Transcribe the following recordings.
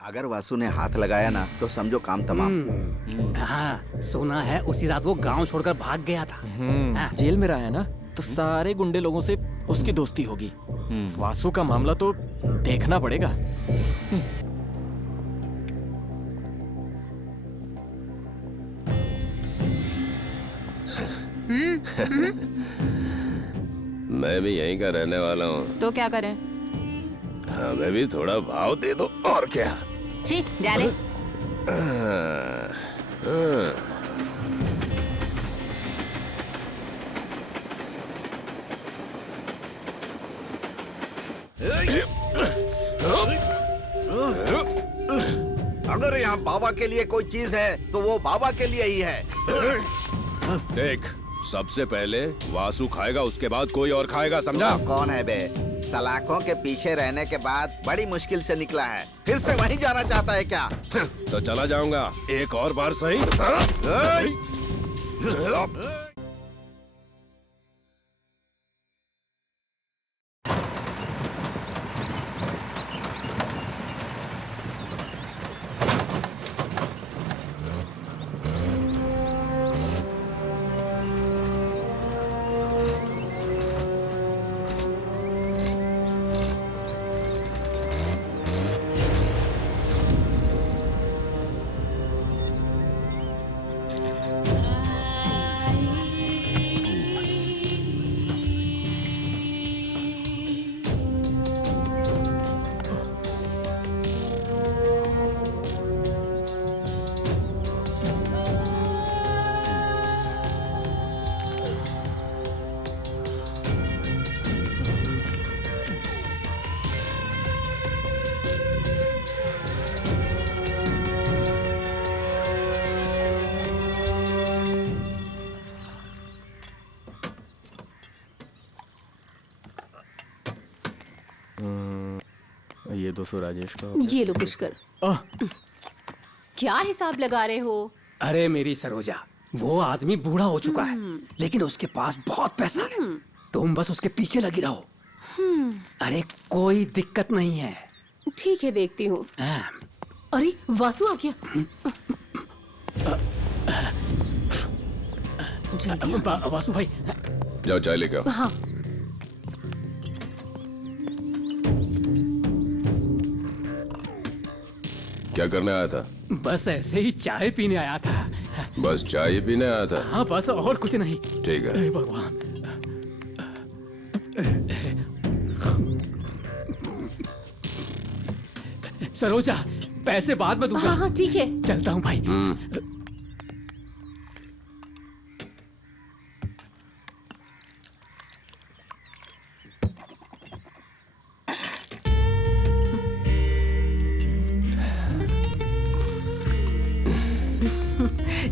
अगर वासु ने हाथ लगाया ना तो समझो काम तमाम। हाँ, सुना है उसी रात वो गांव छोड़कर भाग गया था। हाँ। जेल में रहा है ना, तो सारे गुंडे लोगों से उसकी दोस्ती होगी। वासु का मामला तो देखना पड़ेगा। मैं भी यहीं का रहने वाला हूँ। तो क्या करें? हमें भी थोड़ा भाव दे दो और क्या। छी, जा रे। अगर यहाँ बाबा के लिए कोई चीज है तो वो बाबा के लिए ही है। देख, सबसे पहले वासु खाएगा, उसके बाद कोई और खाएगा, समझा? कौन है बे? सलाखों के पीछे रहने के बाद बड़ी मुश्किल से निकला है, फिर से वहीं जाना चाहता है क्या? तो चला जाऊंगा एक और बार सही। ये 200 राजेश का। ये लो पुष्कर। क्या हिसाब लगा रहे हो? अरे मेरी सरोजा, वो आदमी बूढ़ा हो चुका है, लेकिन उसके पास बहुत पैसा है। तुम बस उसके पीछे लगी रहो। अरे कोई दिक्कत नहीं है। ठीक है, देखती हूँ। हाँ। अरे वासु आ गया। जल्दी आ। वासु भाई। जाओ चाय लेके आओ। हाँ। क्या करने आया था? बस ऐसे ही चाय पीने आया था। बस चाय ही पीने आया था? हाँ, बस और कुछ नहीं। ठीक है। हे भगवान। सरोजा, पैसे बाद में दूंगा। हाँ हाँ ठीक है। चलता हूँ भाई।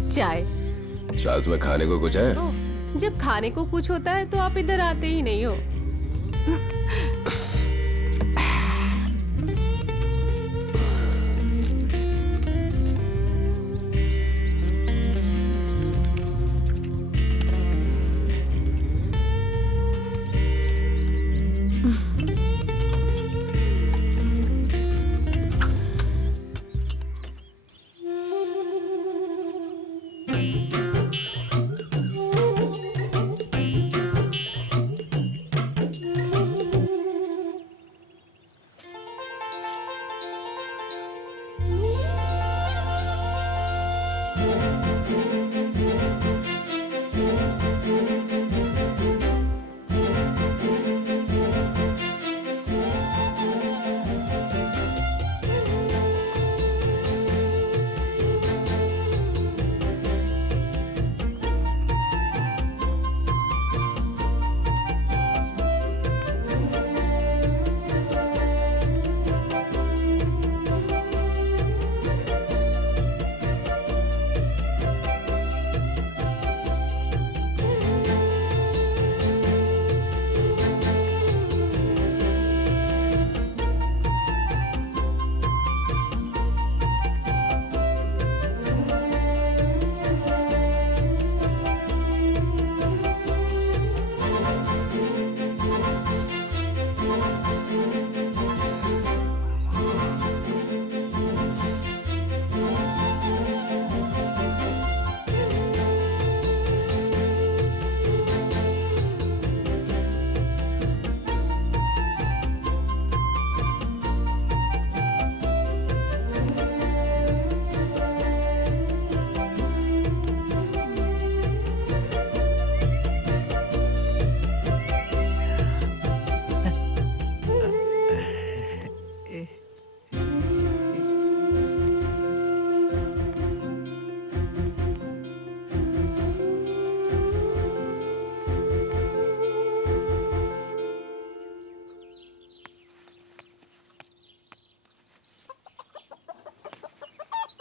चाय। साथ में खाने को कुछ है? जब खाने को कुछ होता है तो आप इधर आते ही नहीं हो।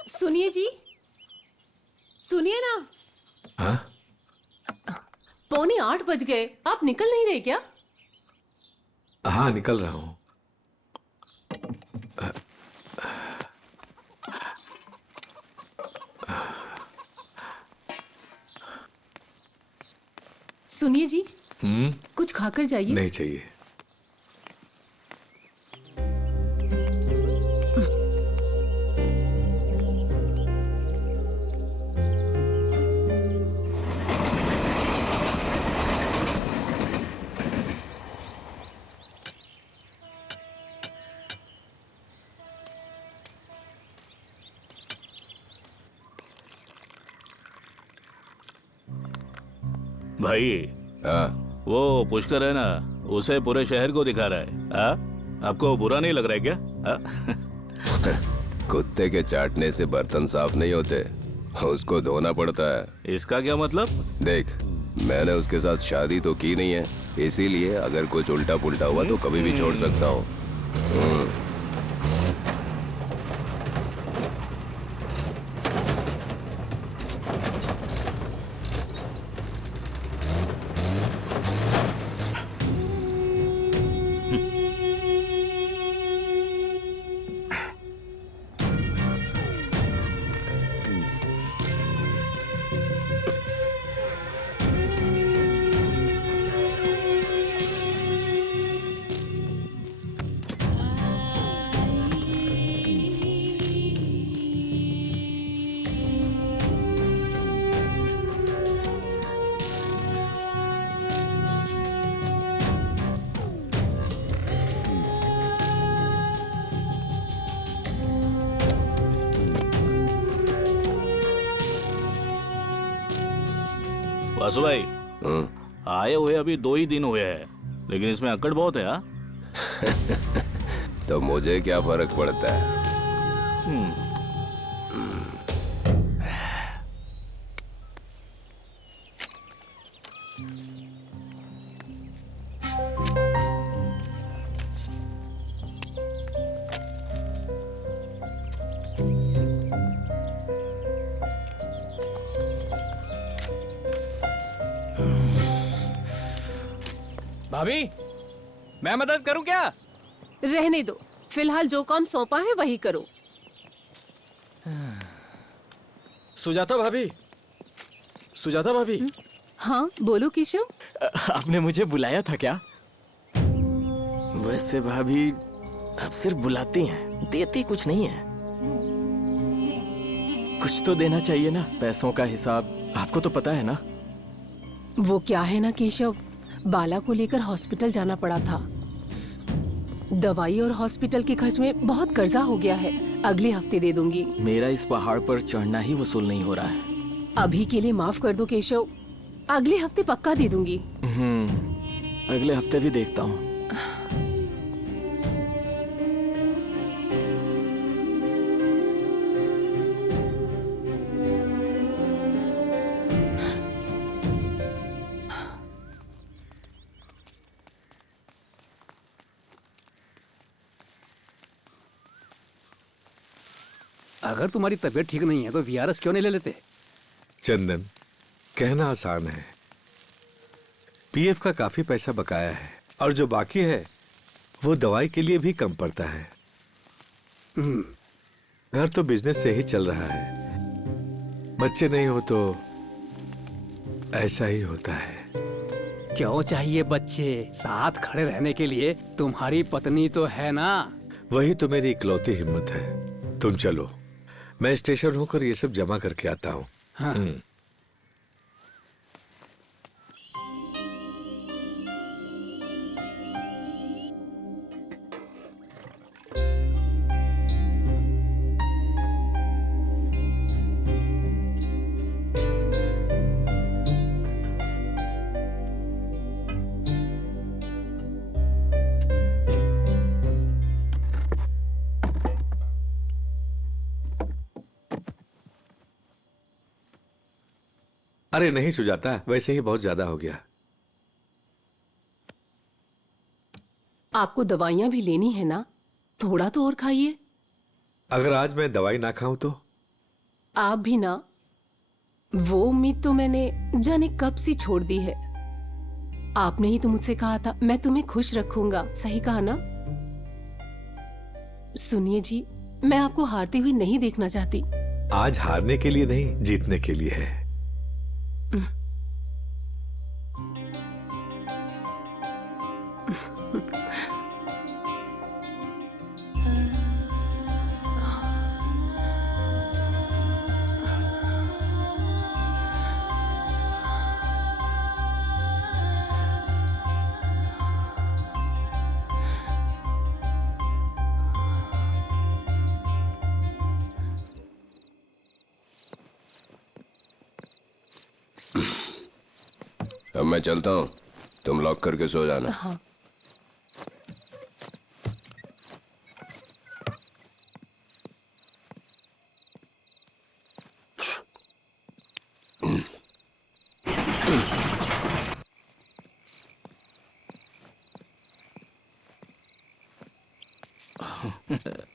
सुनिए जी, सुनिए ना। हाँ? 7:45 बज गए, आप निकल नहीं रहे क्या? हाँ, निकल रहा हूँ। सुनिए जी, कुछ खाकर जाइए। नहीं चाहिए। भाई, हाँ, वो पुष्कर है ना, उसे पूरे शहर को दिखा रहा है। आपको बुरा नहीं लग रहा है क्या? कुत्ते के चाटने से बर्तन साफ नहीं होते, उसको धोना पड़ता है। इसका क्या मतलब? देख, मैंने उसके साथ शादी तो की नहीं है, इसीलिए अगर कुछ उल्टा पुल्टा हुआ तो कभी भी छोड़ सकता हूँ। वासु भाई, आए हुए अभी 2 ही दिन हुए हैं, लेकिन इसमें अकड़ बहुत है। तो मुझे क्या फर्क पड़ता है? भाभी, मैं मदद करूं क्या? रहने दो, फिलहाल जो काम सौंपा है वही करो। सुजाता भाभी, सुजाता भाभी, हाँ बोलो केशव। आपने मुझे बुलाया था क्या? वैसे भाभी, आप सिर्फ बुलाती हैं, देती कुछ नहीं है। कुछ तो देना चाहिए ना। पैसों का हिसाब आपको तो पता है ना। वो क्या है ना केशव, बाला को लेकर हॉस्पिटल जाना पड़ा था। दवाई और हॉस्पिटल के खर्च में बहुत कर्जा हो गया है। अगले हफ्ते दे दूंगी। मेरा इस पहाड़ पर चढ़ना ही वसूल नहीं हो रहा है। अभी के लिए माफ कर दो केशव, अगले हफ्ते पक्का दे दूंगी। अगले हफ्ते भी देखता हूँ। अगर तुम्हारी तबीयत ठीक नहीं है तो वीआरएस क्यों नहीं ले लेते? चंदन, कहना आसान है। पीएफ का काफी पैसा बकाया है और जो बाकी है वो दवाई के लिए भी कम पड़ता है। घर तो बिजनेस से ही चल रहा है। बच्चे नहीं हो तो ऐसा ही होता है। क्यों चाहिए बच्चे? साथ खड़े रहने के लिए तुम्हारी पत्नी तो है ना। वही तो मेरी इकलौती हिम्मत है। तुम चलो, मैं स्टेशन होकर ये सब जमा करके आता हूँ। हाँ। अरे नहीं सुजाता, वैसे ही बहुत ज्यादा हो गया। आपको दवाइयाँ भी लेनी है ना, थोड़ा तो और खाइए। अगर आज मैं दवाई ना खाऊं तो? आप भी ना, वो उम्मीद तो मैंने जाने कब से छोड़ दी है। आपने ही तो मुझसे कहा था मैं तुम्हें खुश रखूंगा, सही कहा ना? सुनिए जी, मैं आपको हारते हुए नहीं देखना चाहती। आज हारने के लिए नहीं, जीतने के लिए है। अब मैं चलता हूँ, तुम लॉक करके सो जाना। हाँ।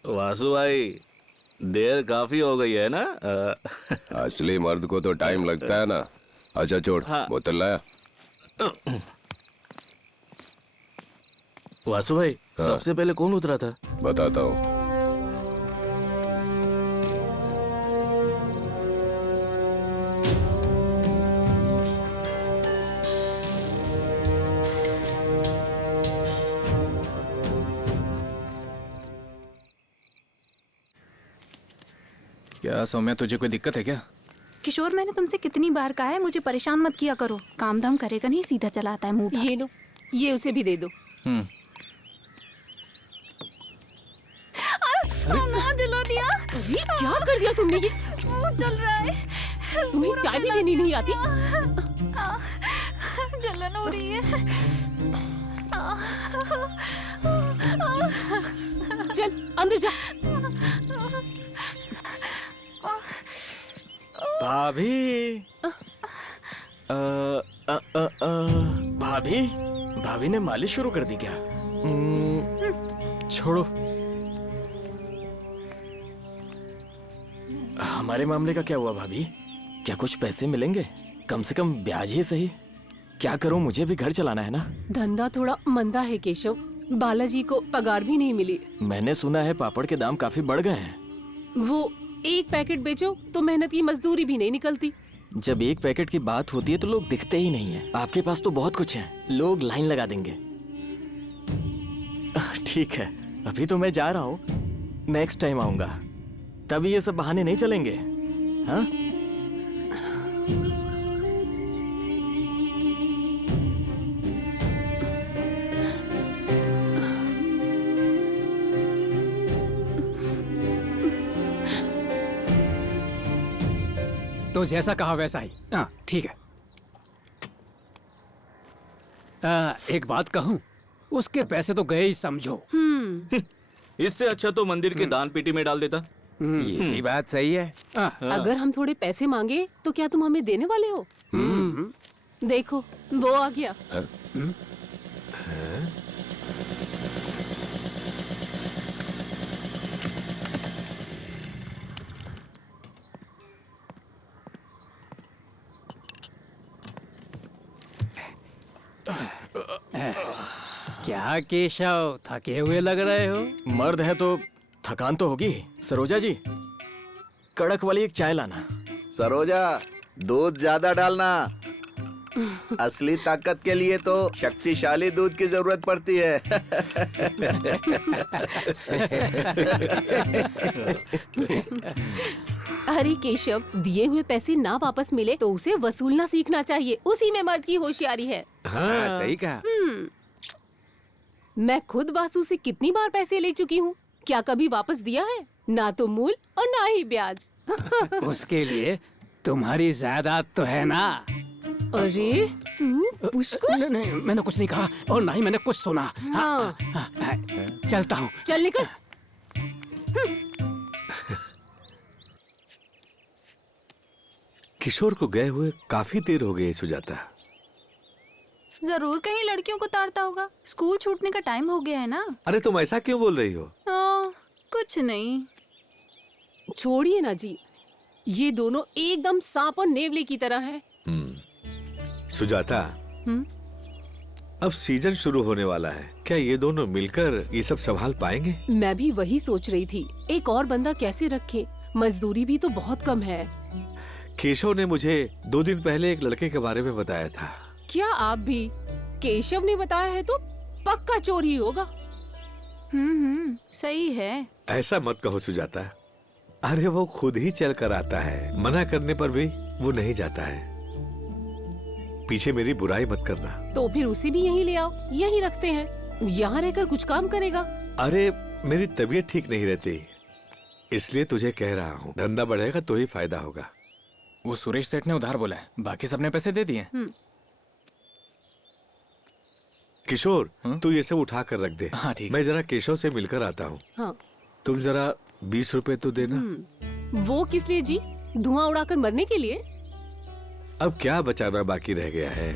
वासु भाई, देर काफी हो गई है ना? असली मर्द को तो टाइम लगता है ना। अच्छा छोड़, बोतल लाया। वासु भाई, सबसे पहले कौन उतरा था? बताता हूँ। क्या सौम्या, तुझे कोई दिक्कत है क्या? किशोर, मैंने तुमसे कितनी बार कहा है मुझे परेशान मत किया करो। काम धाम करेगा नहीं, सीधा चला आता है मुंह। ये लो, ये उसे भी दे दो। ना जला दिया। ये क्या कर दिया तुमने? ये मुंह जल रहा है। तुम्हें चाय भी देनी नहीं आती? जलन हो रही है। चल अंदर जा। भाभी, भाभी, भाभी ने मालिश शुरू कर दी क्या? छोड़ो। हमारे मामले का क्या हुआ भाभी? क्या कुछ पैसे मिलेंगे? कम से कम ब्याज ही सही। क्या करूं, मुझे भी घर चलाना है ना। धंधा थोड़ा मंदा है केशव, बालाजी को पगार भी नहीं मिली। मैंने सुना है पापड़ के दाम काफी बढ़ गए हैं। वो एक पैकेट बेचो तो मेहनत की मजदूरी भी नहीं निकलती। जब एक पैकेट की बात होती है तो लोग दिखते ही नहीं है। आपके पास तो बहुत कुछ है, लोग लाइन लगा देंगे। ठीक है, अभी तो मैं जा रहा हूँ, नेक्स्ट टाइम आऊंगा। तभी ये सब बहाने नहीं चलेंगे। हाँ? तो जैसा कहा वैसा ही। हाँ ठीक है। एक बात कहूँ, उसके पैसे तो गए ही समझो। इससे अच्छा तो मंदिर के दान पेटी में डाल देता। ये भी बात सही है। अगर हम थोड़े पैसे मांगे तो क्या तुम हमें देने वाले हो? देखो वो आ गया। क्या केशव, थके हुए लग रहे हो? मर्द है तो थकान तो होगी। सरोजा जी, कड़क वाली एक चाय लाना। सरोजा, दूध ज्यादा डालना। असली ताकत के लिए तो शक्तिशाली दूध की जरूरत पड़ती है। अरे केशव, दिए हुए पैसे ना वापस मिले तो उसे वसूलना सीखना चाहिए। उसी में मर्द की होशियारी है। हाँ, सही कहा। मैं खुद वासु से कितनी बार पैसे ले चुकी हूँ, क्या कभी वापस दिया है? ना तो मूल और ना ही ब्याज। उसके लिए तुम्हारी जायदाद तो है ना। अरे तू पुष्कर? नहीं, नहीं, मैंने कुछ नहीं कहा और ना ही मैंने कुछ सुना। हाँ। चलता हूँ। चल निकल। किशोर को गए हुए काफी देर हो गई सुजाता। जरूर कहीं लड़कियों को ताड़ता होगा। स्कूल छूटने का टाइम हो गया है ना। अरे तुम ऐसा क्यों बोल रही हो? कुछ नहीं। छोड़िए ना जी, ये दोनों एकदम सांप और नेवले की तरह हैं। सुजाता, अब सीजन शुरू होने वाला है, क्या ये दोनों मिलकर ये सब संभाल पाएंगे? मैं भी वही सोच रही थी, एक और बंदा कैसे रखे, मजदूरी भी तो बहुत कम है। केशव ने मुझे 2 दिन पहले एक लड़के के बारे में बताया था। क्या आप भी? केशव ने बताया है तो पक्का चोर ही होगा। सही है। ऐसा मत कहो सुजाता, अरे वो खुद ही चल कर आता है, मना करने पर भी वो नहीं जाता है। पीछे मेरी बुराई मत करना। तो फिर उसे भी यहीं ले आओ, यहीं रखते हैं, यहाँ रहकर कुछ काम करेगा। अरे मेरी तबीयत ठीक नहीं रहती, इसलिए तुझे कह रहा हूँ, धंधा बढ़ेगा तो ही फायदा होगा। वो सुरेश सेठ ने उधार बोला है, बाकी सबने पैसे दे दिए। किशोर, तू ये सब उठा कर रख दे। हाँ, ठीक। मैं जरा केशव से मिलकर आता हूँ। हाँ। तुम जरा 20 रुपए तो देना। वो किस लिए जी? धुआं उड़ाकर मरने के लिए? अब क्या बचाना बाकी रह गया है?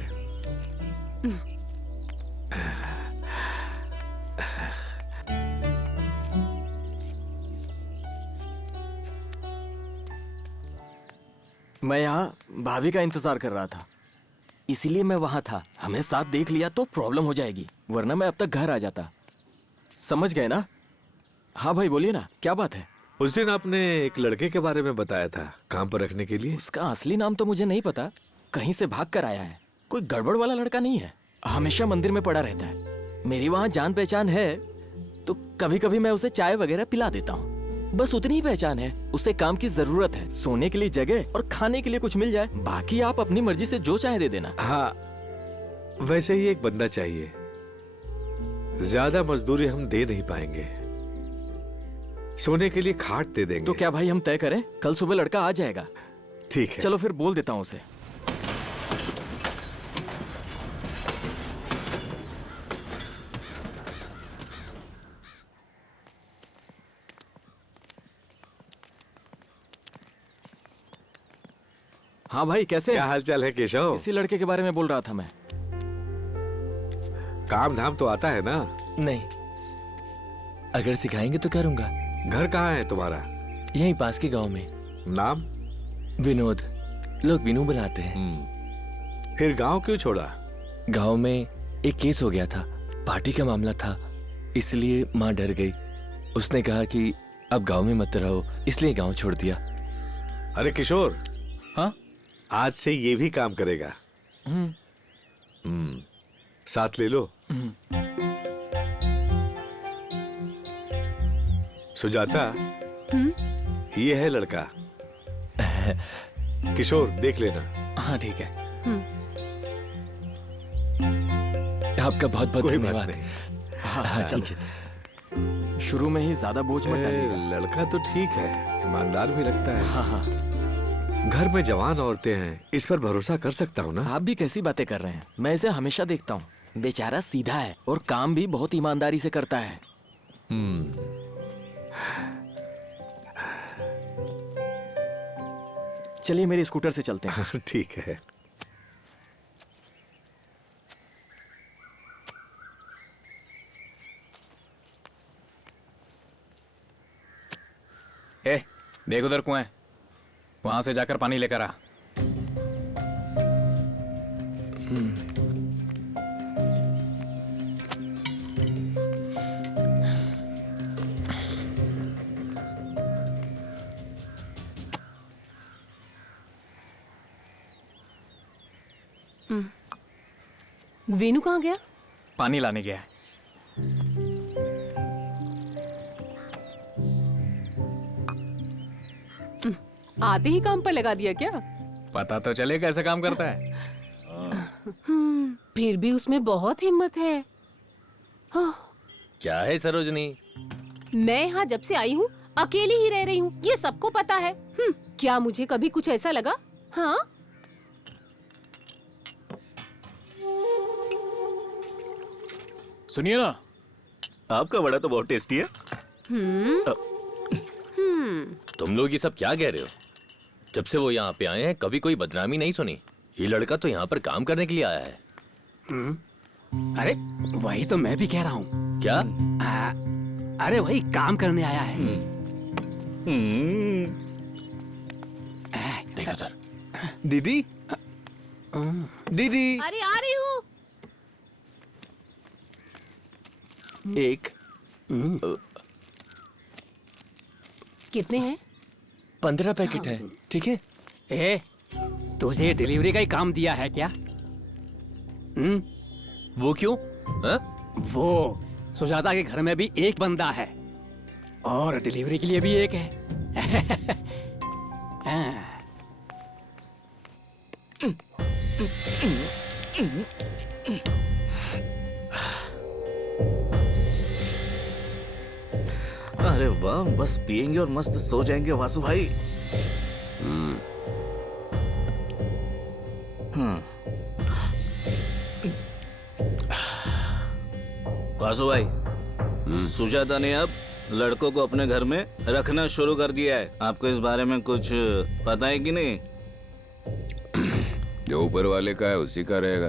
मैं यहाँ भाभी का इंतजार कर रहा था, इसीलिए मैं वहां था। हमें साथ देख लिया तो प्रॉब्लम हो जाएगी, वरना मैं अब तक घर आ जाता। समझ गए ना? हाँ भाई बोलिए ना, क्या बात है? उस दिन आपने एक लड़के के बारे में बताया था, काम पर रखने के लिए। उसका असली नाम तो मुझे नहीं पता, कहीं से भाग कर आया है। कोई गड़बड़ वाला लड़का नहीं है, हमेशा मंदिर में पड़ा रहता है। मेरी वहाँ जान पहचान है, तो कभी कभी मैं उसे चाय वगैरह पिला देता हूँ, बस उतनी ही पहचान है। उसे काम की जरूरत है, सोने के लिए जगह और खाने के लिए कुछ मिल जाए, बाकी आप अपनी मर्जी से जो चाहे दे देना। हाँ, वैसे ही एक बंदा चाहिए, ज्यादा मजदूरी हम दे नहीं पाएंगे, सोने के लिए खाट दे देंगे। तो क्या भाई हम तय करें? कल सुबह लड़का आ जाएगा। ठीक है, चलो फिर बोल देता हूँ उसे। हाँ भाई, कैसे? क्या हालचाल है केशव? इसी लड़के के बारे में बोल रहा था मैं। काम धाम तो आता है ना? नहीं, अगर सिखाएंगे तो करूंगा। घर कहाँ है तुम्हारा? यहीं पास के गांव में। नाम? विनोद, लोग विनू बुलाते हैं। फिर गांव क्यों छोड़ा? गांव में एक केस हो गया था, पार्टी का मामला था, इसलिए माँ डर गई। उसने कहा कि अब गांव में मत रहो, इसलिए गांव छोड़ दिया। अरे किशोर, हाँ, आज से ये भी काम करेगा। साथ ले लो। सुजाता, ये है लड़का। किशोर, देख लेना। हाँ ठीक है। आपका बहुत बहुत कोई बात धन्यवाद। नहीं। हाँ, ठीक है। शुरू में ही ज्यादा बोझ मत डालिएगा। लड़का तो ठीक है, ईमानदार भी लगता है। हाँ हाँ, घर में जवान औरतें हैं, इस पर भरोसा कर सकता हूँ ना? आप भी कैसी बातें कर रहे हैं? मैं इसे हमेशा देखता हूँ, बेचारा सीधा है और काम भी बहुत ईमानदारी से करता है। चलिए मेरे स्कूटर से चलते हैं। ठीक है। ए, देख उधर कुआं है, वहां से जाकर पानी लेकर आ। वेणु कहाँ गया? पानी लाने गया है। आते ही काम पर लगा दिया क्या? पता तो चले कैसे काम करता है। फिर भी उसमें बहुत हिम्मत है। क्या है सरोजनी? मैं यहाँ जब से आई हूँ अकेली ही रह रही हूँ, ये सबको पता है। क्या मुझे कभी कुछ ऐसा लगा? हाँ, सुनिए ना, आपका वड़ा तो बहुत टेस्टी है। तुम लोग ये सब क्या कह रहे हो? जब से वो यहाँ पे आए हैं कभी कोई बदनामी नहीं सुनी। ये लड़का तो यहाँ पर काम करने के लिए आया है। अरे वही तो मैं भी कह रहा हूँ। क्या? अरे वही काम करने आया है। एक नजर। दीदी दीदी अरे आ रही हूँ। एक कितने हैं? 15 पैकेट है, ठीक है? ए, तुझे डिलीवरी का ही काम दिया है क्या? वो क्यों? हाँ? वो सुजाता के घर में भी एक बंदा है और डिलीवरी के लिए भी एक है। अरे वाह, बस पिएंगे और मस्त सो जाएंगे वासु भाई। वासु भाई, सुजाता ने अब लड़कों को अपने घर में रखना शुरू कर दिया है। आपको इस बारे में कुछ पता है कि नहीं? जो ऊपर वाले का है उसी का रहेगा,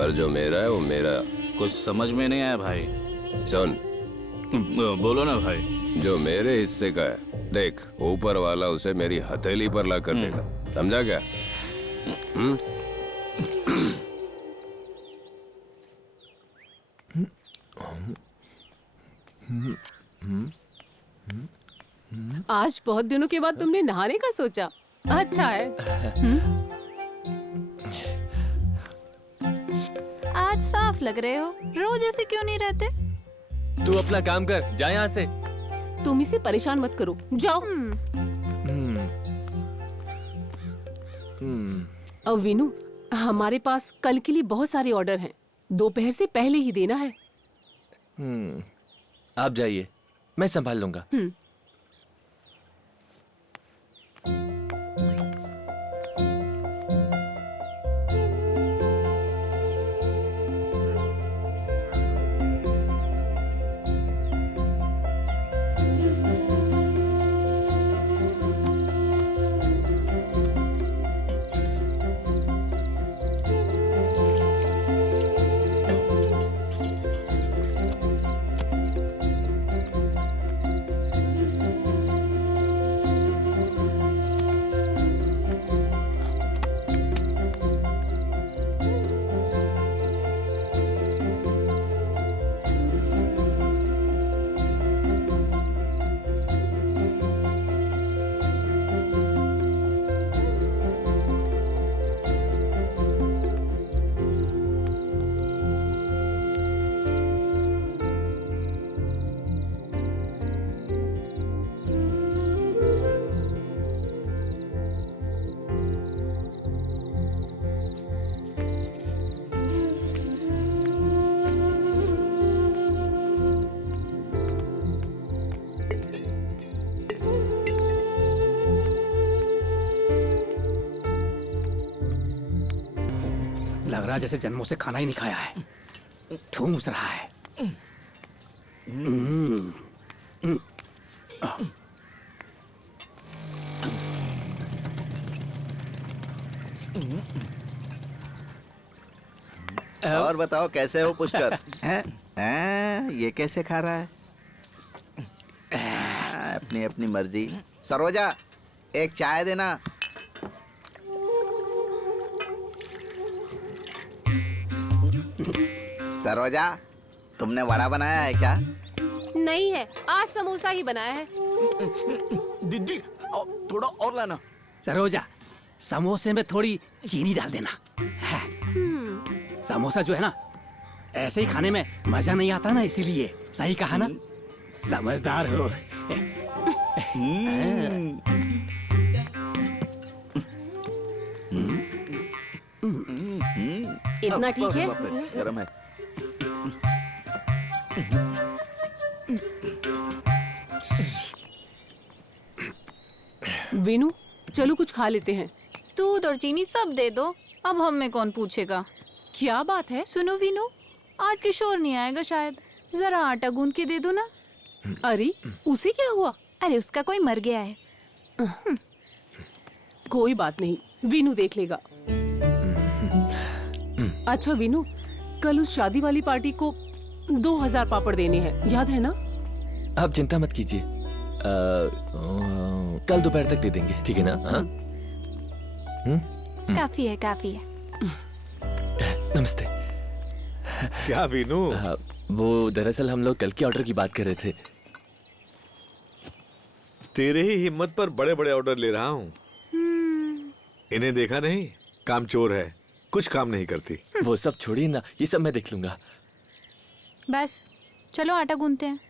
और जो मेरा है वो मेरा। कुछ समझ में नहीं आया भाई। सुन, बोलो ना भाई। जो मेरे हिस्से का है, देख, ऊपर वाला उसे मेरी हथेली पर ला कर देगा, समझा क्या? आज बहुत दिनों के बाद तुमने नहाने का सोचा। अच्छा है। आज साफ लग रहे हो, रोज ऐसे क्यों नहीं रहते? तू अपना काम कर, जा यहाँ से। तुम इसे परेशान मत करो, जाओ। अब वीनू, हमारे पास कल के लिए बहुत सारे ऑर्डर हैं। दोपहर से पहले ही देना है। आप जाइए, मैं संभाल लूंगा। लग रहा जैसे जन्मों से खाना ही नहीं खाया है। ठूंस रहा है। और बताओ कैसे हो पुष्कर? हैं? ये कैसे खा रहा है? अपनी अपनी मर्जी। सरोजा, एक चाय देना। सरोजा, तुमने वड़ा बनाया है क्या? नहीं है, आज समोसा ही बनाया है। दीदी थोड़ा और लाना। सरोजा, समोसे में थोड़ी चीनी डाल देना। है। समोसा जो है ना, ऐसे ही खाने में मजा नहीं आता ना, इसीलिए। सही कहा ना? समझदार हो। इतना ठीक है? गरम है। वीनू, चलो कुछ खा लेते हैं। दूध और चीनी सब दे दो, अब हम में कौन पूछेगा। क्या बात है? सुनो वीनू, आज किशोर नहीं आएगा शायद, जरा आटा गूंद के दे दो ना। अरे, उसे क्या हुआ? अरे उसका कोई मर गया है। कोई बात नहीं, वीनू देख लेगा। अच्छा वीनू, कल उस शादी वाली पार्टी को 2000 पापड़ देने हैं, याद है ना? आप चिंता मत कीजिए, कल दोपहर तक दे देंगे, ठीक है ना? हाँ? काफी है काफी है। नमस्ते। क्या वीनू, वो दरअसल हम लोग कल के ऑर्डर की बात कर रहे थे। तेरे ही हिम्मत पर बड़े बड़े ऑर्डर ले रहा हूँ। इन्हें देखा नहीं, कामचोर है, कुछ काम नहीं करती। वो सब छोड़िए ना, ये सब मैं देख लूंगा। बस चलो आटा गूंथते हैं।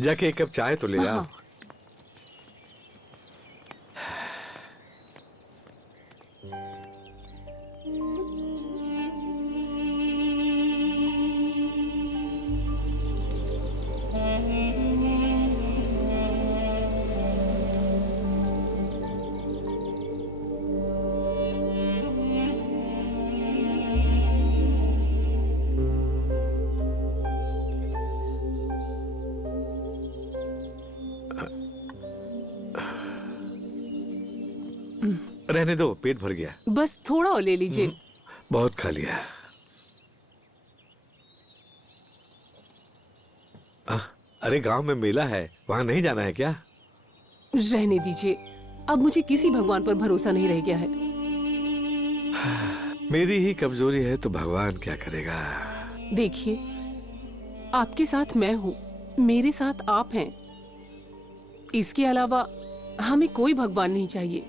जाके एक कप चाय तो ले आ। रहने दो, पेट भर गया। बस थोड़ा और ले लीजिए। बहुत खा लिया। अरे गांव में मेला है, वहां नहीं जाना है क्या? रहने दीजिए, अब मुझे किसी भगवान पर भरोसा नहीं रह गया है। मेरी ही कमजोरी है तो भगवान क्या करेगा। देखिए, आपके साथ मैं हूँ, मेरे साथ आप हैं। इसके अलावा हमें कोई भगवान नहीं चाहिए।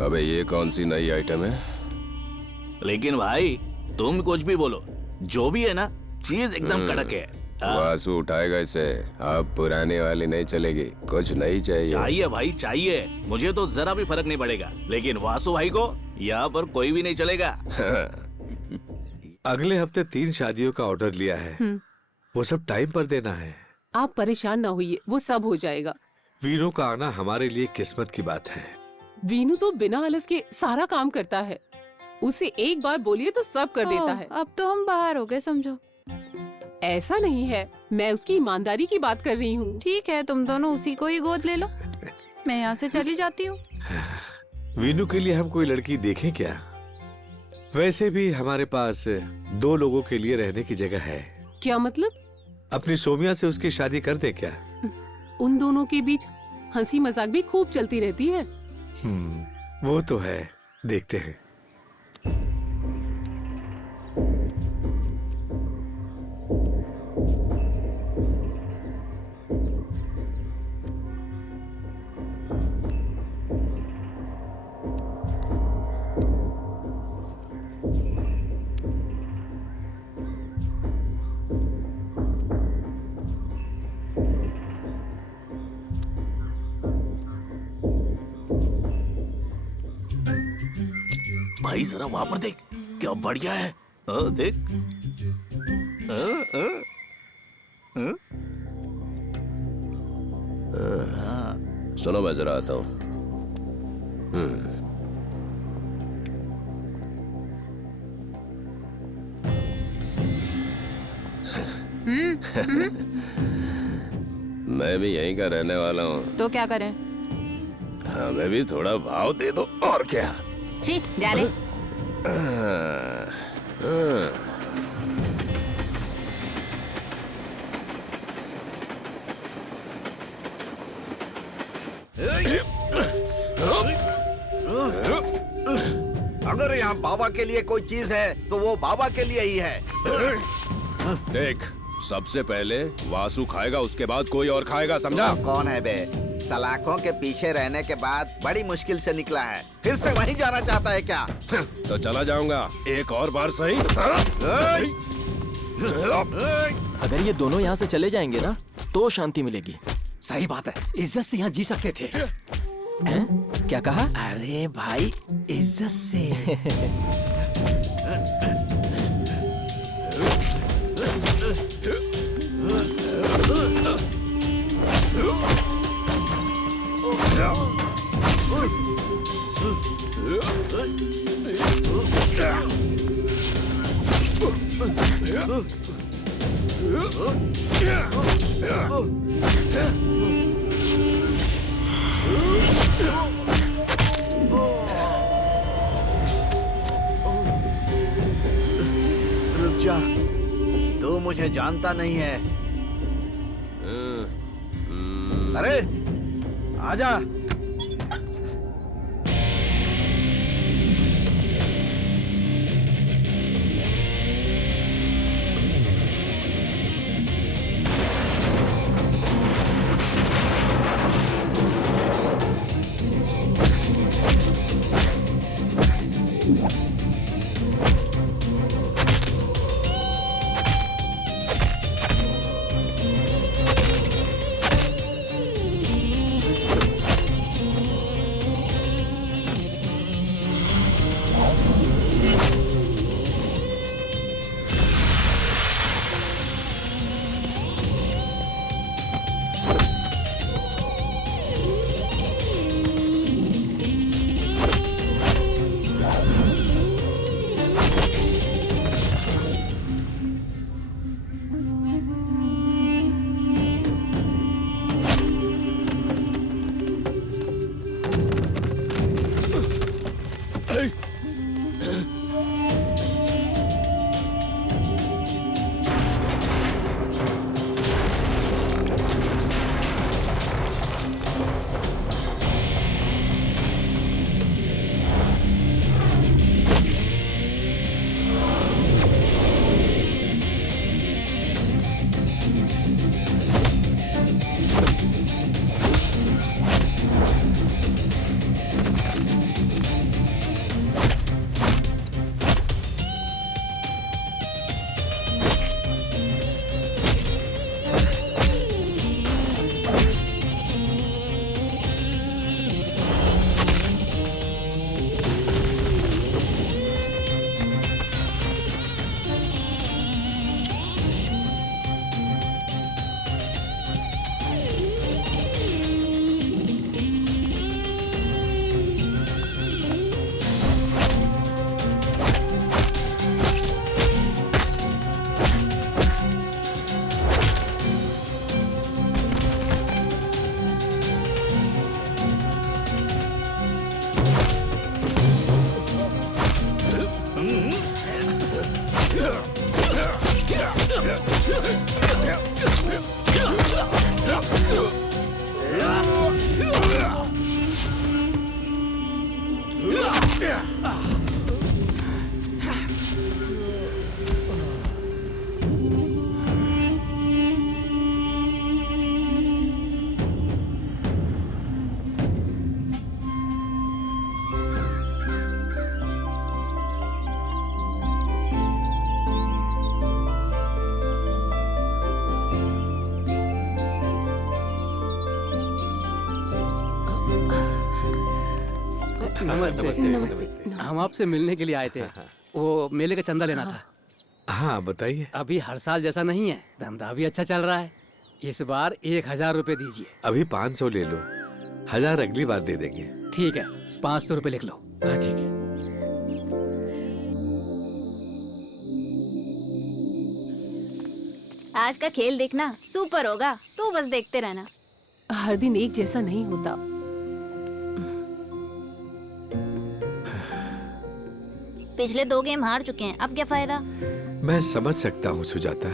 अबे ये कौन सी नई आइटम है? लेकिन भाई तुम कुछ भी बोलो, जो भी है ना, चीज एकदम कड़क है। वासु उठाएगा इसे। अब पुरानी वाली नहीं चलेगी, कुछ नहीं चाहिए। चाहिए भाई चाहिए, मुझे तो जरा भी फर्क नहीं पड़ेगा, लेकिन वासु भाई को यहाँ पर कोई भी नहीं चलेगा। अगले हफ्ते 3 शादियों का ऑर्डर लिया है, वो सब टाइम पर देना है। आप परेशान ना होइए, वो सब हो जाएगा। वीनू का आना हमारे लिए किस्मत की बात है। वीनू तो बिना आलस के सारा काम करता है। उसे एक बार बोलिए तो सब कर देता है। अब तो हम बाहर हो गए समझो। ऐसा नहीं है, मैं उसकी ईमानदारी की बात कर रही हूँ। ठीक है, तुम दोनों उसी को ही गोद ले लो, मैं यहाँ से चली जाती हूँ। वीनू के लिए हम कोई लड़की देखें क्या? वैसे भी हमारे पास 2 लोगों के लिए रहने की जगह है। क्या मतलब? अपनी सोमिया से उसकी शादी कर दे क्या? उन दोनों के बीच हंसी मजाक भी खूब चलती रहती है। वो तो है, देखते हैं। भाई जरा वहां पर देख, क्या बढ़िया है। देख। सुनो, मैं जरा आता हूँ। मैं भी यहीं का रहने वाला हूँ। तो क्या करें? हमें भी थोड़ा भाव दे दो, और क्या। छी, जा रे। अगर यहाँ बाबा के लिए कोई चीज है तो वो बाबा के लिए ही है। देख, सबसे पहले वासु खाएगा, उसके बाद कोई और खाएगा, समझा? कौन है बे? सलाखों के पीछे रहने के बाद बड़ी मुश्किल से निकला है, फिर से वहीं जाना चाहता है क्या? तो चला जाऊंगा एक और बार सही। अगर ये दोनों यहाँ से चले जाएंगे ना तो शांति मिलेगी। सही बात है, इज्जत से यहाँ जी सकते थे। हैं? क्या कहा? अरे भाई, इज्जत से। रुक जा, तू मुझे जानता नहीं है। अरे आजा। नमस्ते। नमस्ते। हम आपसे मिलने के लिए आए थे। वो मेले का चंदा लेना था। हाँ बताइए। अभी हर साल जैसा नहीं है, धंधा भी अच्छा चल रहा है। इस बार 1000 रुपए दीजिए। अभी 500 ले लो, 1000 अगली बार दे देंगे। ठीक है, 500 रुपए लिख लो। हाँ ठीक है। आज का खेल देखना सुपर होगा, तू बस देखते रहना। हर दिन एक जैसा नहीं होता। पिछले 2 गेम हार चुके हैं, अब क्या फायदा। मैं समझ सकता हूँ सुजाता।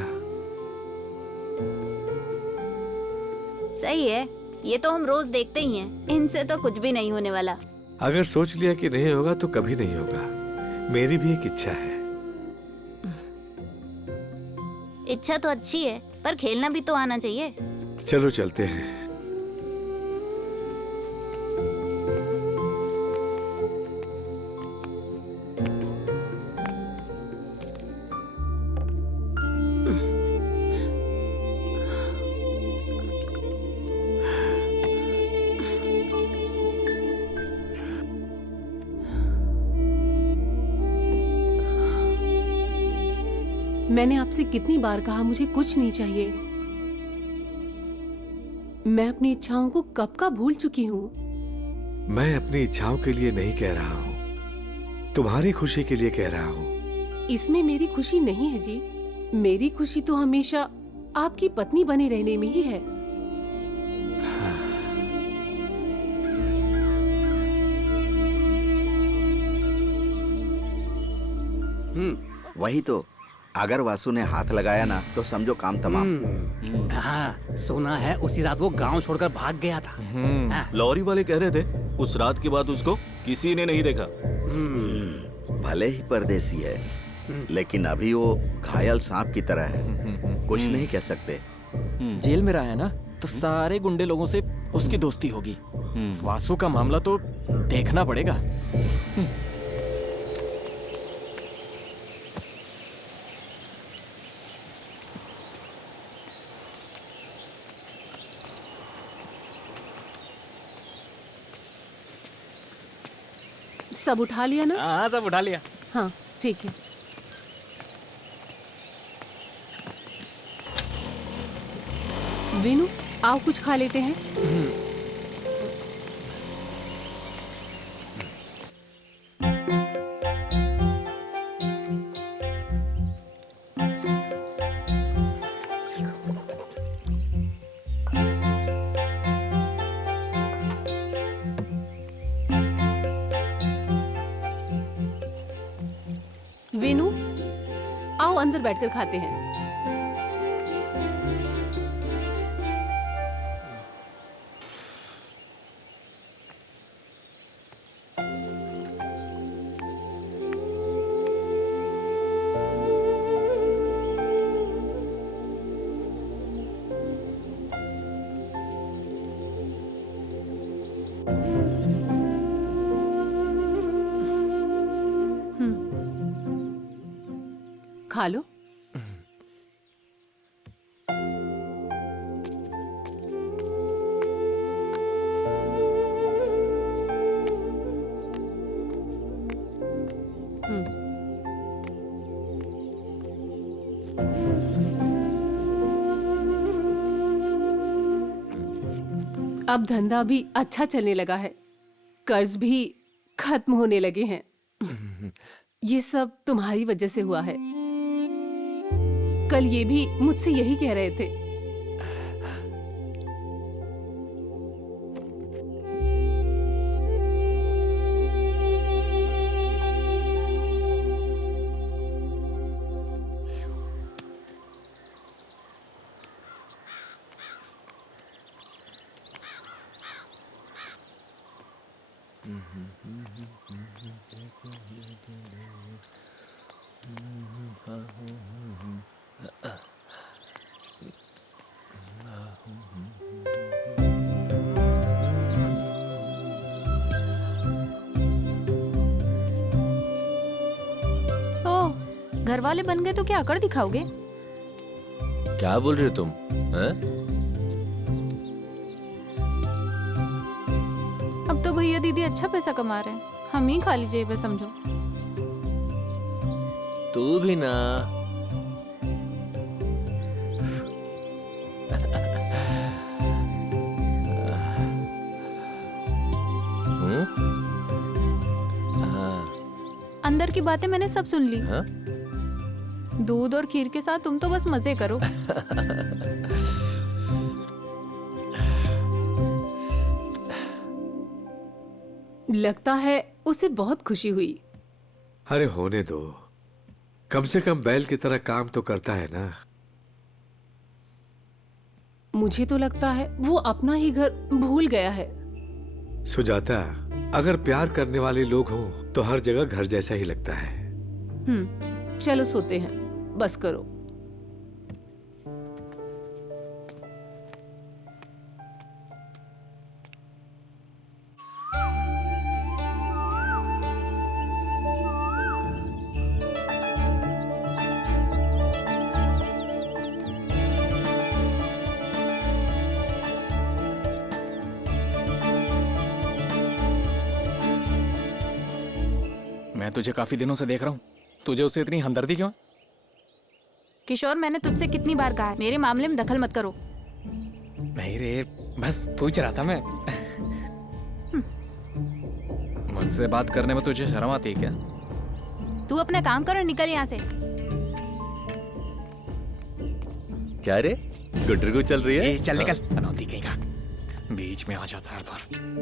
सही है, ये तो हम रोज देखते ही हैं। इनसे तो कुछ भी नहीं होने वाला। अगर सोच लिया कि नहीं होगा तो कभी नहीं होगा। मेरी भी एक इच्छा है। इच्छा तो अच्छी है, पर खेलना भी तो आना चाहिए। चलो चलते हैं। मैंने आपसे कितनी बार कहा मुझे कुछ नहीं चाहिए। मैं अपनी इच्छाओं को कब का भूल चुकी हूँ। मैं अपनी इच्छाओं के लिए नहीं कह रहा हूँ, तुम्हारी खुशी के लिए कह रहा हूँ। इसमें मेरी खुशी नहीं है जी। मेरी खुशी तो हमेशा आपकी पत्नी बने रहने में ही है। वही तो, अगर वासु ने हाथ लगाया ना तो समझो काम तमाम। हाँ, सुना है उसी रात वो गांव छोड़कर भाग गया था। हाँ, लॉरी वाले कह रहे थे उस रात के बाद उसको किसी ने नहीं देखा। भले ही परदेसी है, लेकिन अभी वो घायल सांप की तरह है, कुछ नहीं कह सकते। जेल में रहा है ना, तो सारे गुंडे लोगों से उसकी दोस्ती होगी। वासु का मामला तो देखना पड़ेगा। सब उठा लिया ना? हाँ, सब उठा लिया। हाँ ठीक है। विनु, आओ कुछ खा लेते हैं। विनु, आओ अंदर बैठकर खाते हैं। खा लो। अब धंधा भी अच्छा चलने लगा है, कर्ज भी खत्म होने लगे हैं। ये सब तुम्हारी वजह से हुआ है। कल ये भी मुझसे यही कह रहे थे। घर वाले बन गए तो क्या अकड़ दिखाओगे? क्या बोल रहे हो तुम? हैं? अब तो भैया दीदी अच्छा पैसा कमा रहे हैं, हम ही खाली जेब है समझो। तू भी ना। अंदर की बातें मैंने सब सुन ली। हाँ? दूध और खीर के साथ तुम तो बस मजे करो। लगता है उसे बहुत खुशी हुई। अरे होने दो, कम से कम बैल की तरह काम तो करता है ना। मुझे तो लगता है वो अपना ही घर भूल गया है। सुजाता, अगर प्यार करने वाले लोग हों तो हर जगह घर जैसा ही लगता है। चलो सोते हैं, बस करो। मैं तुझे काफी दिनों से देख रहा हूँ, तुझे उससे इतनी हमदर्दी क्यों? किशोर, मैंने तुझसे कितनी बार कहा है मेरे मामले में दखल मत करो। नहीं रे, बस पूछ रहा था मैं। मुझसे बात करने में तुझे शर्म आती है क्या? तू अपना काम कर और निकल यहाँ से। क्या रे, गुटरगु चल रही है? चल निकल, अनौती कहीं का, बीच में आ जाता है हर बार।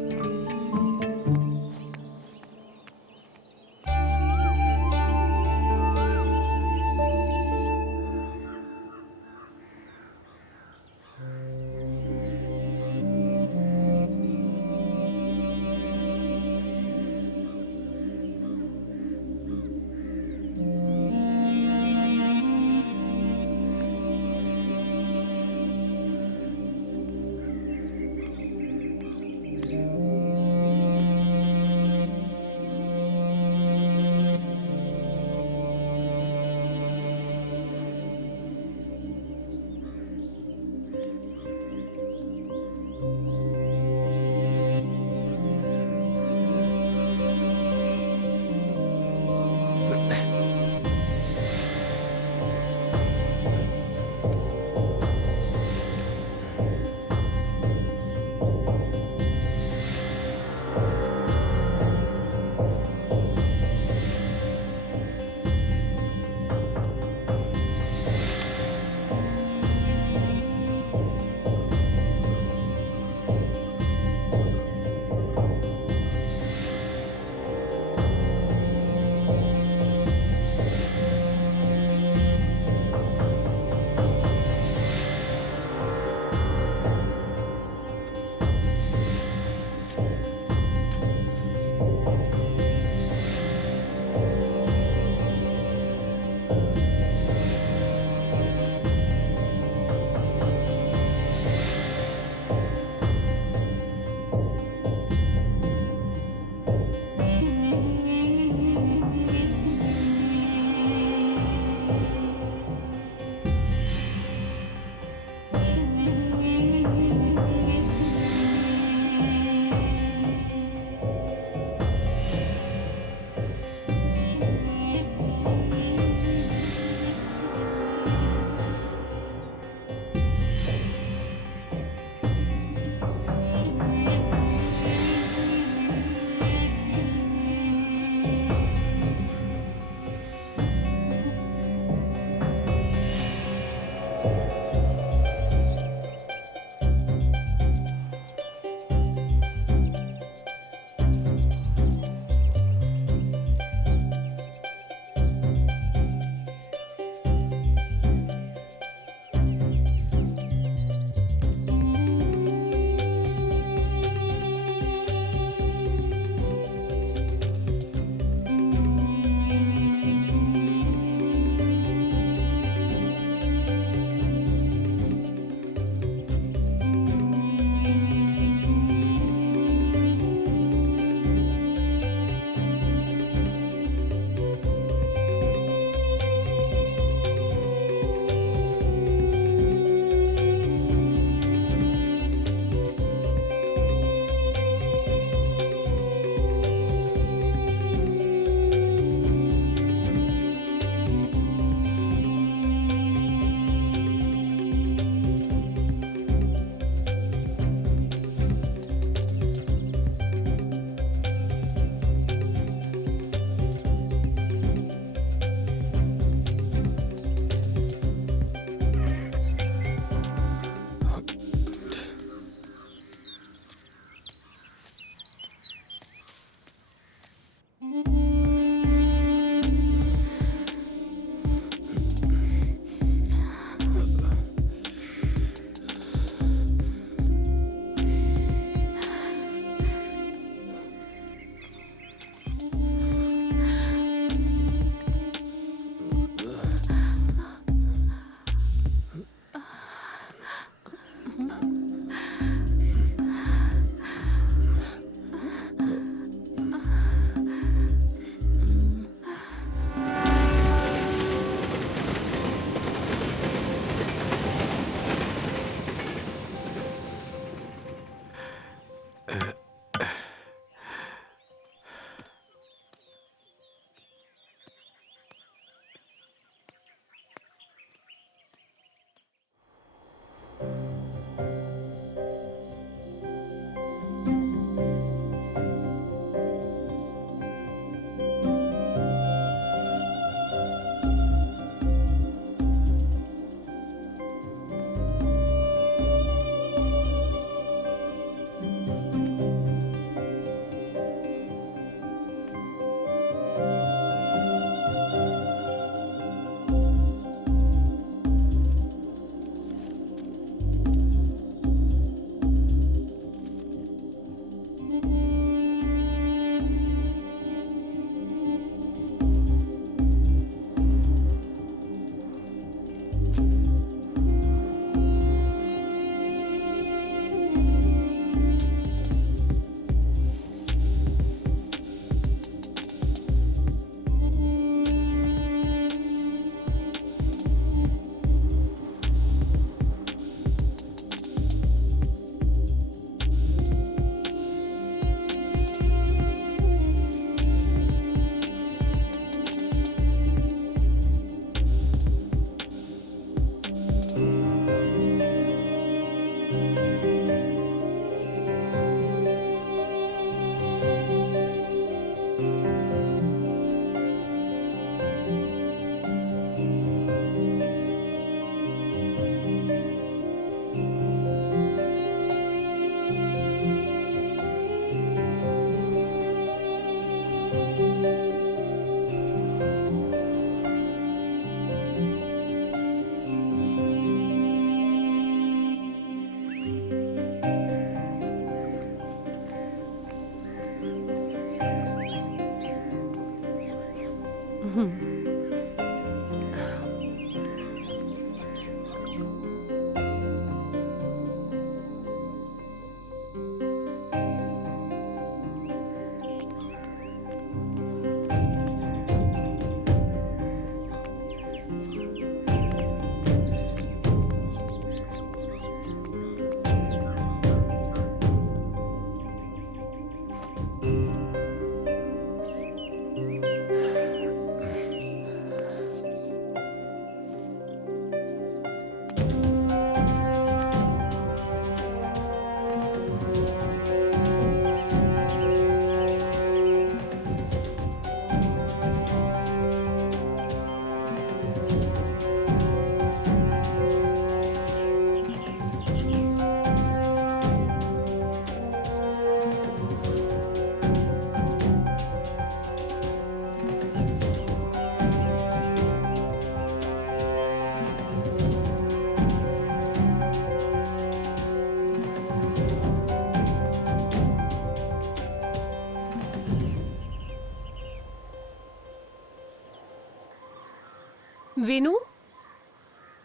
विनू,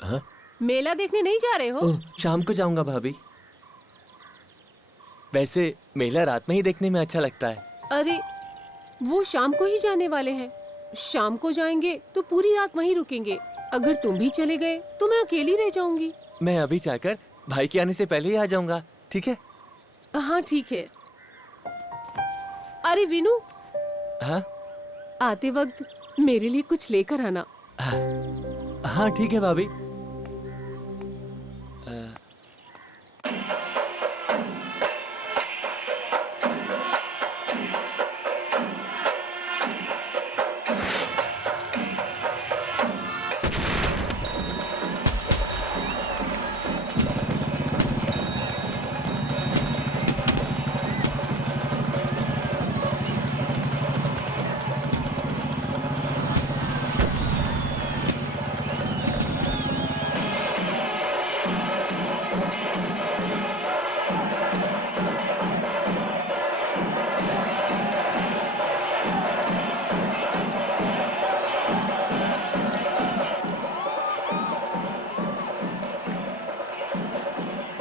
हाँ? मेला देखने नहीं जा रहे हो? ओह, शाम को जाऊंगा भाभी। वैसे मेला रात में ही देखने में अच्छा लगता है। अरे वो शाम को ही जाने वाले हैं। शाम को जाएंगे तो पूरी रात वहीं रुकेंगे। अगर तुम भी चले गए तो मैं अकेली रह जाऊंगी। मैं अभी जाकर भाई के आने से पहले ही आ जाऊंगा, ठीक है? हाँ ठीक है। अरे विनू, हाँ आते वक्त मेरे लिए कुछ लेकर आना। हाँ ठीक है भाभी।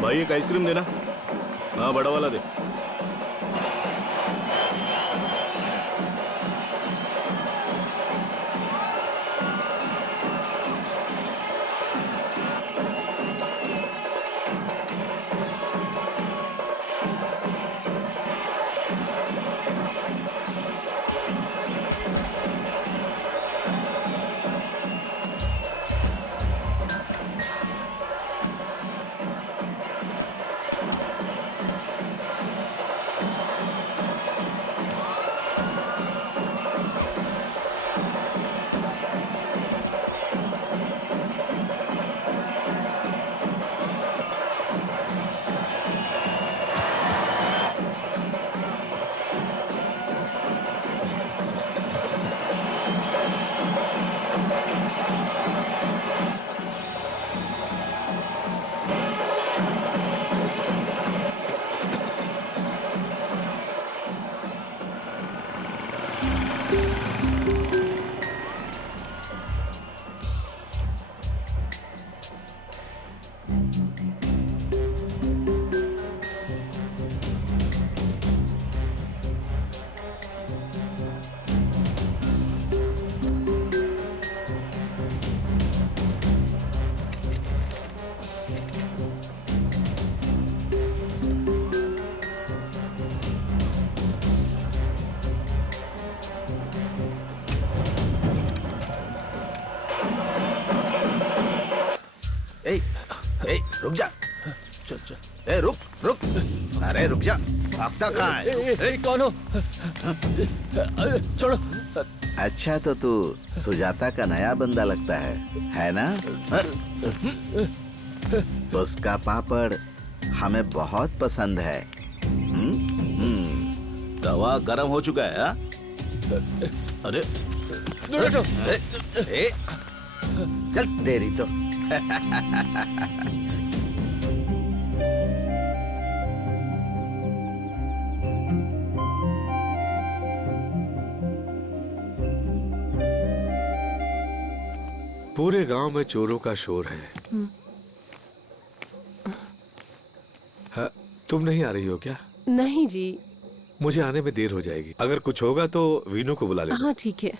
भाई एक आइसक्रीम देना। हाँ बड़ा वाला दे। ए, ए, रुक जा। ए, रुक रुक। अरे रुक जा, भागता कहाँ है? कौन हो? छोड़ो। अच्छा तो तू सुजाता का नया बंदा लगता है ना? उसका पापड़ हमें बहुत पसंद है। तवा गर्म हो चुका है। हाँ? अरे चल तेरी तो। पूरे गांव में चोरों का शोर है। हाँ, तुम नहीं आ रही हो क्या? नहीं जी। मुझे आने में देर हो जाएगी। अगर कुछ होगा तो वीनू को बुला लेना। हाँ ठीक है।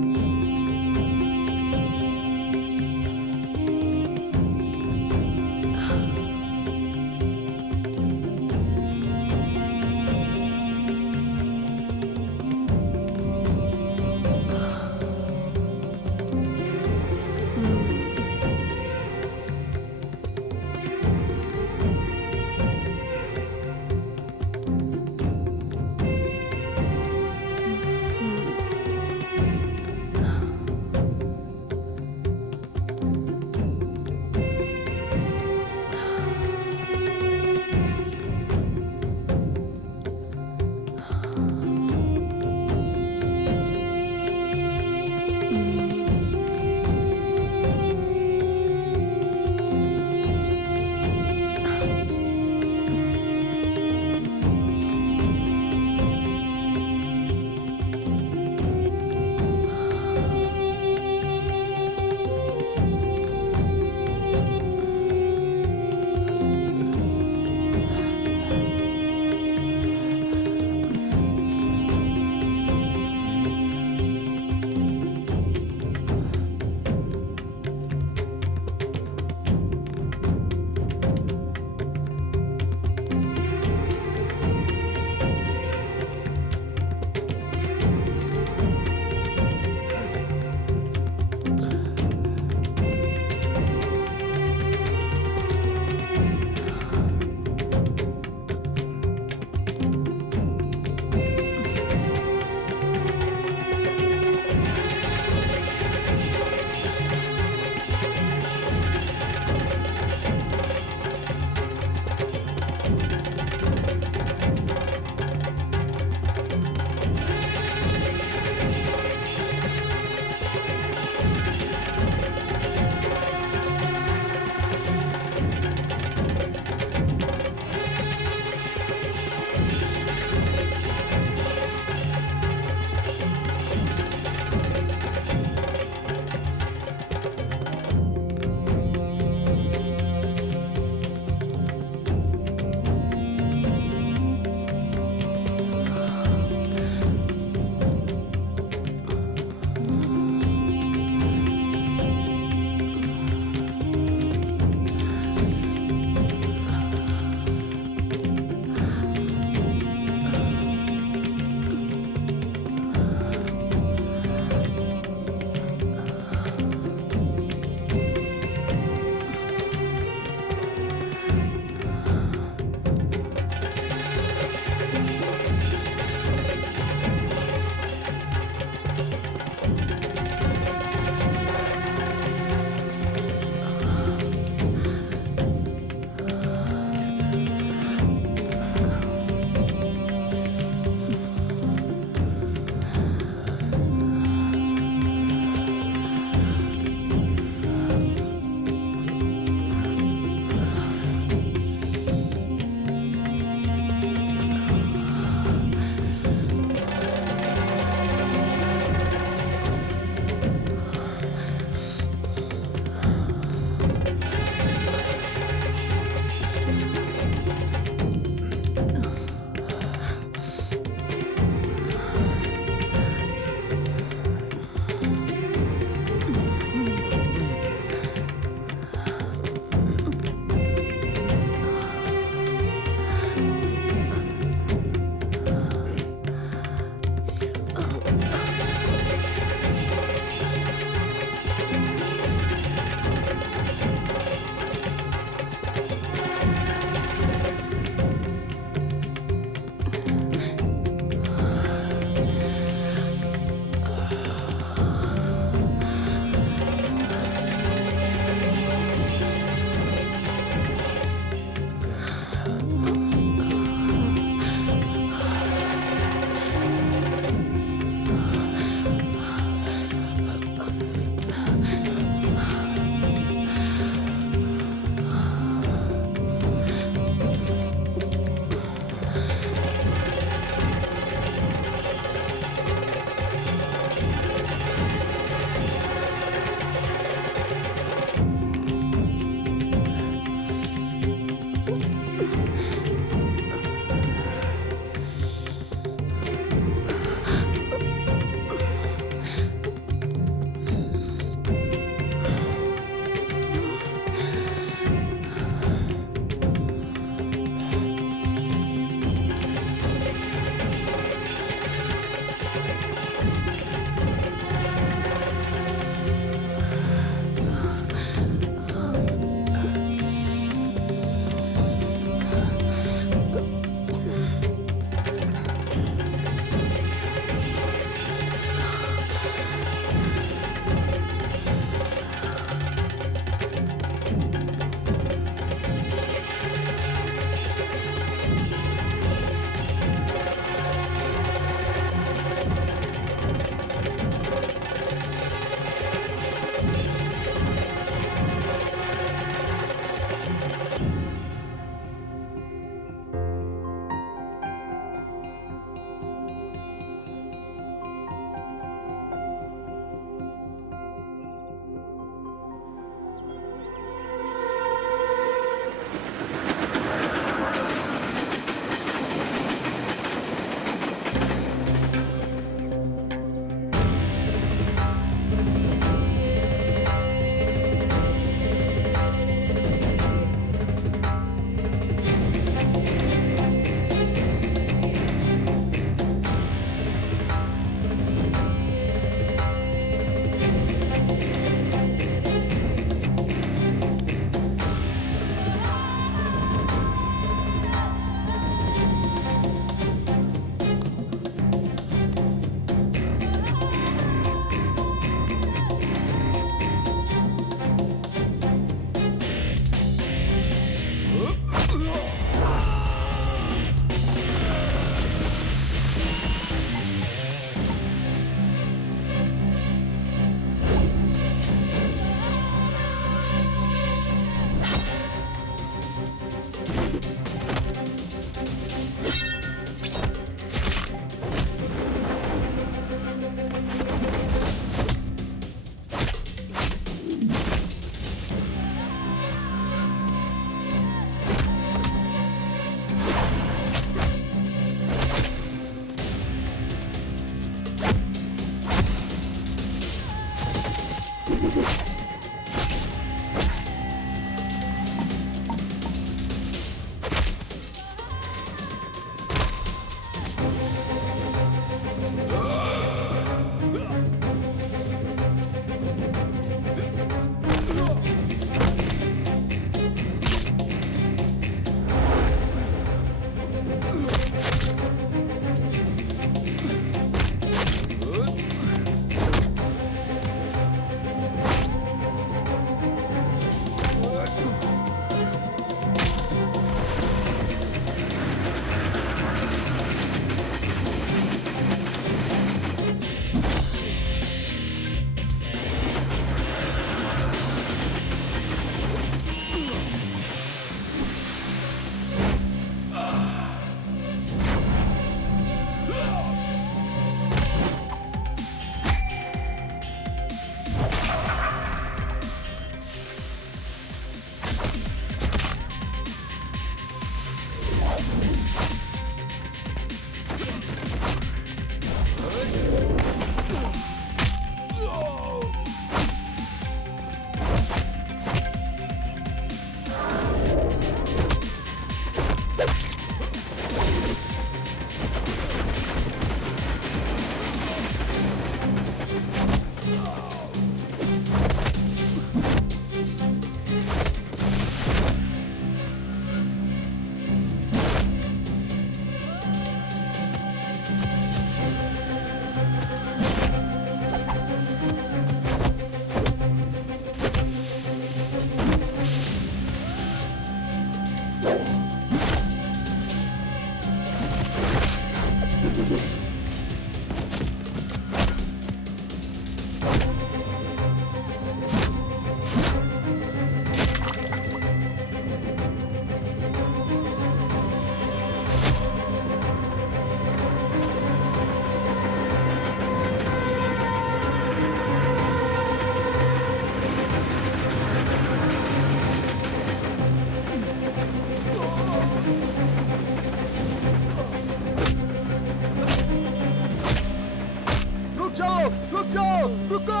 रुको।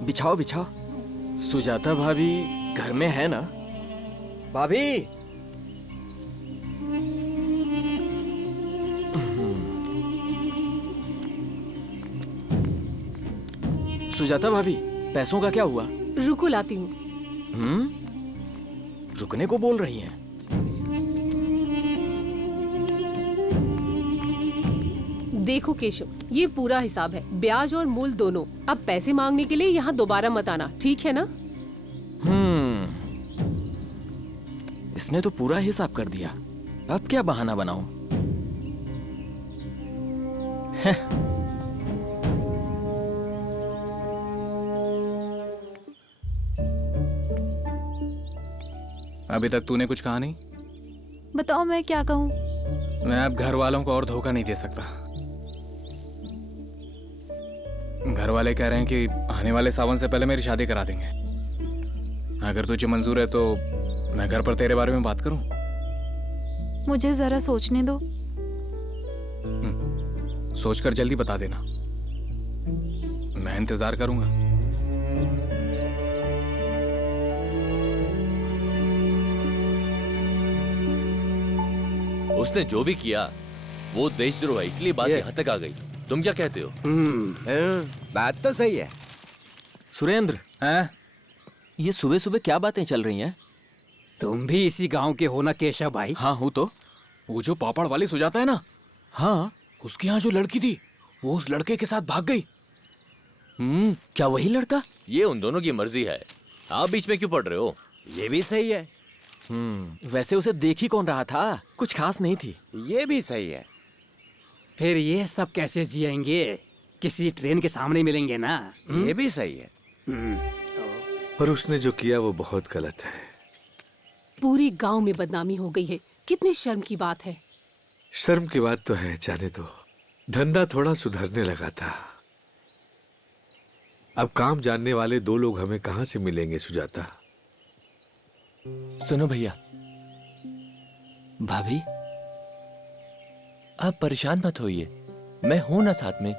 बिछाओ बिछाओ। सुजाता भाभी घर में है ना? भाभी, सुजाता भाभी, पैसों का क्या हुआ? रुको लाती हूँ। रुकने को बोल रही हैं। देखो केशव, ये पूरा हिसाब है, ब्याज और मूल दोनों। अब पैसे मांगने के लिए यहाँ दोबारा मत आना, ठीक है ना? इसने तो पूरा हिसाब कर दिया। अब क्या बहाना बनाऊं? अभी तक तूने कुछ कहा नहीं। बताओ मैं क्या कहूँ। मैं अब घर वालों को और धोखा नहीं दे सकता। घर वाले कह रहे हैं कि आने वाले सावन से पहले मेरी शादी करा देंगे। अगर तुझे मंजूर है तो मैं घर पर तेरे बारे में बात करूं। मुझे जरा सोचने दो। सोचकर जल्दी बता देना, मैं इंतजार करूंगा। उसने जो भी किया वो देशद्रोह है, इसलिए बात यहाँ तक आ गई। तुम क्या कहते हो? बात तो सही है। सुरेंद्र, हैं? ये सुबह सुबह क्या बातें चल रही हैं? तुम भी इसी गांव के हो ना केशव भाई? हाँ हूँ तो। वो जो पापड़ वाली सुजाता है ना, हाँ, उसके यहाँ जो लड़की थी वो उस लड़के के साथ भाग गई। क्या वही लड़का? ये उन दोनों की मर्जी है, आप बीच में क्यों पड़ रहे हो? ये भी सही है। वैसे उसे देख ही कौन रहा था? कुछ खास नहीं थी। ये भी सही है। फिर ये सब कैसे जिएंगे? किसी ट्रेन के सामने मिलेंगे ना। ये भी सही है। पर उसने जो किया वो बहुत गलत है। पूरी गांव में बदनामी हो गई है, कितनी शर्म की बात है। शर्म की बात तो है, जाने दो। धंधा थोड़ा सुधरने लगा था। अब काम जानने वाले दो लोग हमें कहां से मिलेंगे सुजाता? सुनो भैया, भाभी आप परेशान मत होइए, मैं हूं ना साथ में।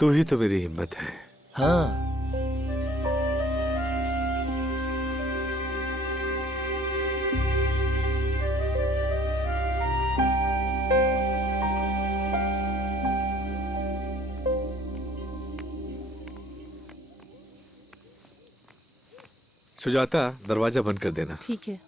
तू ही तो मेरी हिम्मत है। हाँ सुजाता, दरवाजा बंद कर देना। ठीक है।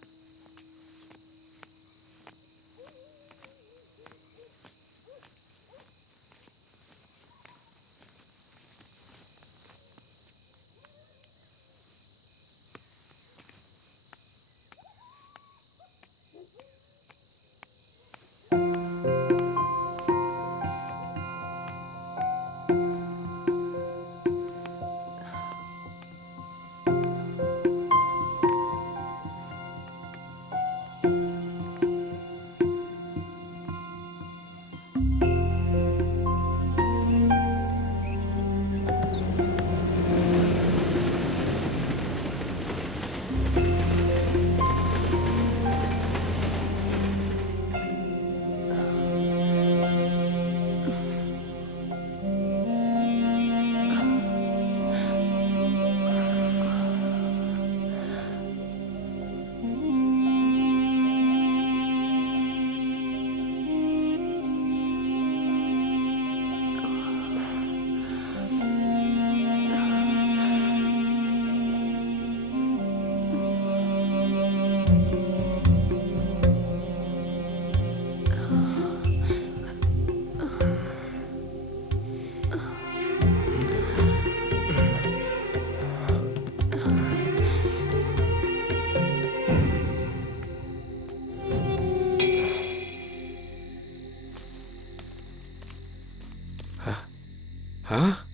हाँ?